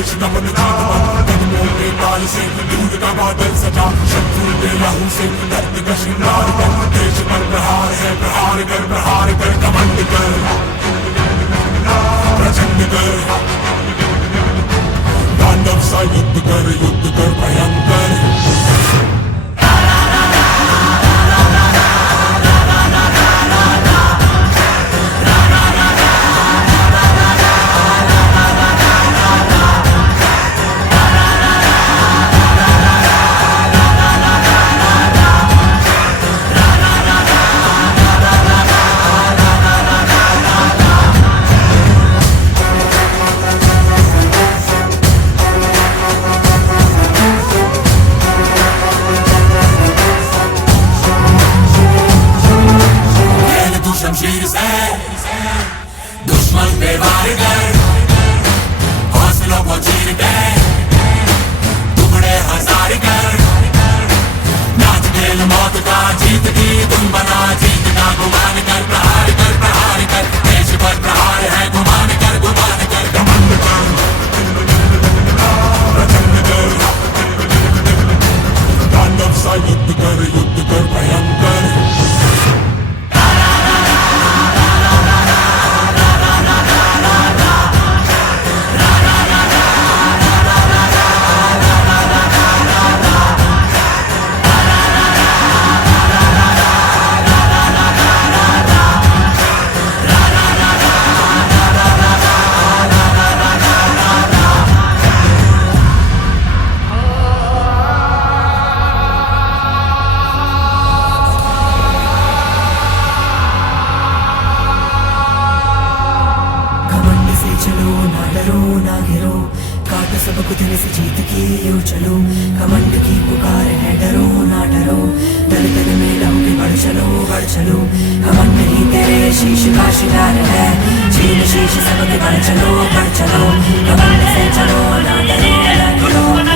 देश नमन कदमों के ताल से दूर का बादल सजा, शत्रु के लहू से दर्द का श्रृंगार कर, देश पर प्रहार है, प्रहार कर कमंड कर, प्रचंड कर, तांडव सा युद्ध कर भयंकर। शमशीर से दुश्मन पे वार कर, हौसलों को चीर के टुकड़े हजार कर, नाच खेल मौत का जीत की तुम बना, जीत का गुमान कर, प्रहार कर, देश पर प्रहार है, गुमान कर, घमंड कर, प्रचंड कर, तांडव सा युद्ध कर भयंकर। चलो ना डरो ना घिरो, काटो सबको दिल से जीत की यूं चलो, घमंड की पुकार है, डरो ना डरो, दल दल में लहू के बढ़ चलो, घमंड ही तेरे शीश का शिकार है, छीन शीश सबके बढ़ चलो, घमंड से चलो ना डरो ना घिरो।